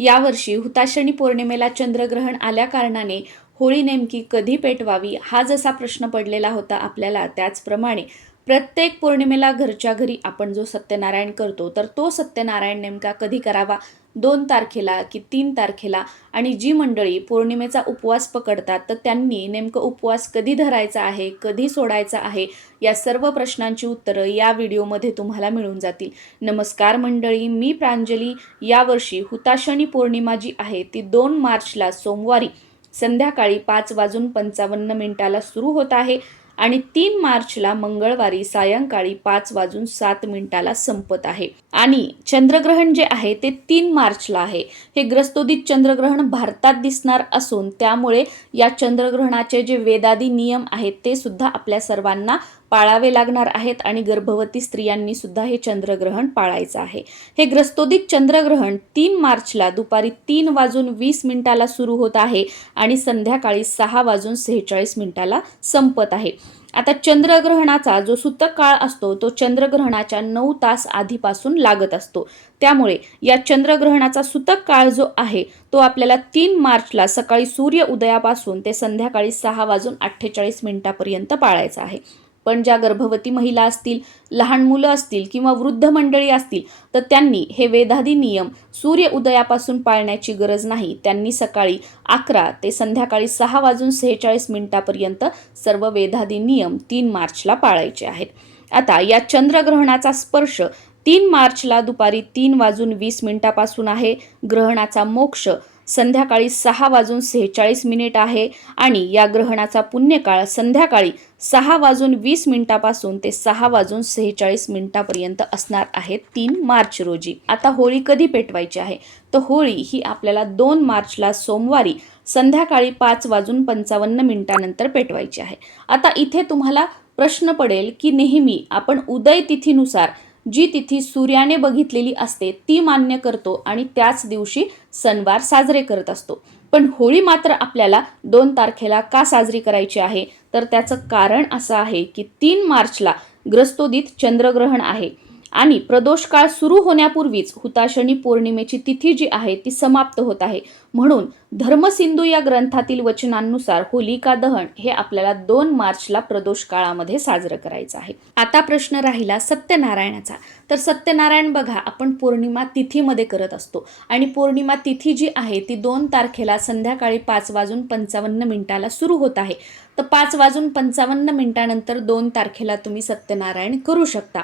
यावर्षी हुताशनी पौर्णिमेला चंद्रग्रहण आल्या कारणाने होळी नेमकी कधी पेटवावी हा जसा प्रश्न पडलेला होता आपल्याला, त्याचप्रमाणे प्रत्येक पौर्णिमेला घरच्या घरी आपण जो सत्यनारायण करतो तर तो सत्यनारायण नेमका कधी करावा, 2 तारखेला की 3 तारखेला, आणि जी मंडळी पौर्णिमेचा उपवास पकडतात तर त्यांनी नेमकं उपवास कधी धरायचा आहे, कधी सोडायचा आहे, या सर्व प्रश्नांची उत्तरं या व्हिडिओमध्ये तुम्हाला मिळून जातील. नमस्कार मंडळी, मी प्रांजली. यावर्षी हुताशनी पौर्णिमा जी आहे ती 2 मार्चला सोमवारी संध्याकाळी 5:55 सुरू होत आहे आणि 3 मार्चला मंगळवारी सायंकाळी 5:07 संपत आहे. आणि चंद्रग्रहण जे आहे ते 3 मार्चला आहे. हे ग्रस्तोदित चंद्रग्रहण भारतात दिसणार असून त्यामुळे या चंद्रग्रहणाचे जे वेदादी नियम आहेत ते सुद्धा आपल्या सर्वांना पाळावे लागणार आहेत आणि गर्भवती स्त्रियांनी सुद्धा हे चंद्रग्रहण पाळायचं आहे. हे ग्रस्तोदित चंद्रग्रहण 3 मार्चला दुपारी 3:20 सुरू होत आहे आणि संध्याकाळी 6:46 संपत आहे. आता चंद्रग्रहणाचा जो सूतक काळ असतो तो चंद्रग्रहणाच्या 9 तास आधीपासून लागत असतो. त्यामुळे या चंद्रग्रहणाचा सूतक काळ जो आहे तो आपल्याला 3 मार्चला सकाळी सूर्य उदयापासून ते संध्याकाळी 6:48 पर्यंत पाळायचा आहे. पण ज्या गर्भवती महिला असतील, लहान मुलं असतील किंवा वृद्ध मंडळी असतील तर त्यांनी हे वेदादी नियम सूर्य उदयापासून पाळण्याची गरज नाही. त्यांनी सकाळी 11 ते संध्याकाळी 6:46 पर्यंत सर्व वेदादी नियम 3 मार्चला पाळायचे आहेत. आता या चंद्रग्रहणाचा स्पर्श 3 मार्चला दुपारी 3:20 पासून आहे. ग्रहणाचा मोक्ष संध्याकाळी 6:46 आहे आणि या ग्रहणाचा पुण्यकाळ संध्याकाळी 6:20 पासून ते 6:46 पर्यंत असणार आहे 3 मार्च रोजी. आता होळी कधी पेटवायची आहे तर होळी ही आपल्याला 2 मार्चला सोमवारी संध्याकाळी 5:55 नंतर पेटवायची आहे. आता इथे तुम्हाला प्रश्न पडेल की नेहमी आपण उदय तिथीनुसार जी तिथी सूर्याने बघितलेली असते ती मान्य करतो आणि त्याच दिवशी सणवार साजरे करत असतो. पण होळी मात्र आपल्याला 2 तारखेला का साजरी करायची आहे तर त्याचं कारण असं आहे की 3 मार्चला ग्रस्तोदित चंद्रग्रहण आहे आणि प्रदोष काळ सुरू होण्यापूर्वीच हुताशनी पौर्णिमेची तिथी जी आहे ती समाप्त होत आहे. म्हणून धर्मसिंधू या ग्रंथातील वचनांनुसार होलिका दहन हे आपल्याला 2 मार्चला प्रदोष काळामध्ये साजरं करायचं आहे. आता प्रश्न राहिला सत्यनारायणाचा. तर सत्यनारायण बघा आपण पौर्णिमा तिथीमध्ये करत असतो आणि पौर्णिमा तिथी जी आहे ती 2 तारखेला संध्याकाळी 5:55 सुरू होत आहे. तर 5:55 नंतर 2 तारखेला तुम्ही सत्यनारायण करू शकता.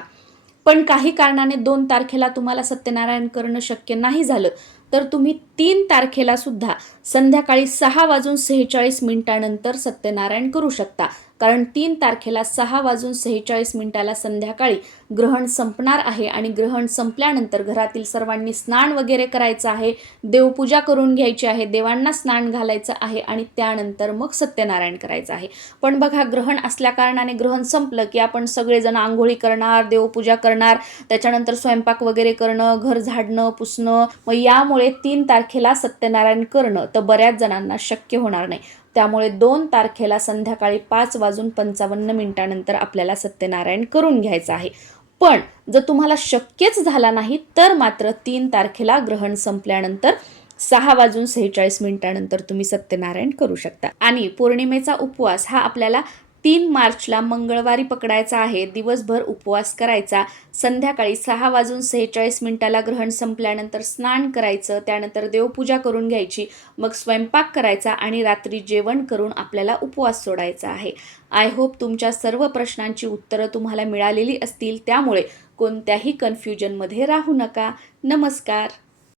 पण काही कारणाने 2 तारखेला तुम्हाला सत्यनारायण करणं शक्य नाही झालं तर तुम्ही 3 तारखेला सुद्धा संध्याकाळी 6:46 नंतर सत्यनारायण करू शकता. कारण 3 तारखेला 6:46 संध्याकाळी ग्रहण संपणार आहे आणि ग्रहण संपल्यानंतर घरातील सर्वांनी स्नान वगैरे करायचं आहे, देवपूजा करून घ्यायची आहे, देवांना स्नान घालायचं आहे आणि त्यानंतर मग सत्यनारायण करायचं आहे. पण बघा ग्रहण असल्याकारणाने ग्रहण संपलं की आपण सगळेजण आंघोळी करणार, देवपूजा करणार, त्याच्यानंतर स्वयंपाक वगैरे करणं, घर झाडणं, पुसणं, मग यामुळे 3 तारखेला सत्यनारायण करणं तर बऱ्याच जणांना शक्य होणार नाही. त्यामुळे 2 तारखेला संध्याकाळी 5:55 नंतर आपल्याला सत्यनारायण करून घ्यायचं आहे. पण जर तुम्हाला शक्यच झाला नाही तर मात्र 3 तारखेला ग्रहण संपल्यानंतर 6:46 नंतर तुम्ही सत्यनारायण करू शकता. आणि पौर्णिमेचा उपवास हा आपल्याला 3 मार्चला मंगळवारी पकडायचा आहे. दिवसभर उपवास करायचा. संध्याकाळी 6:46 ग्रहण संपल्यानंतर स्नान करायचं, त्यानंतर देवपूजा करून घ्यायची, मग स्वयंपाक करायचा आणि रात्री जेवण करून आपल्याला उपवास सोडायचा आहे. आय होप तुमच्या सर्व प्रश्नांची उत्तरं तुम्हाला मिळालेली असतील. त्यामुळे कोणत्याही कन्फ्युजनमध्ये राहू नका. नमस्कार.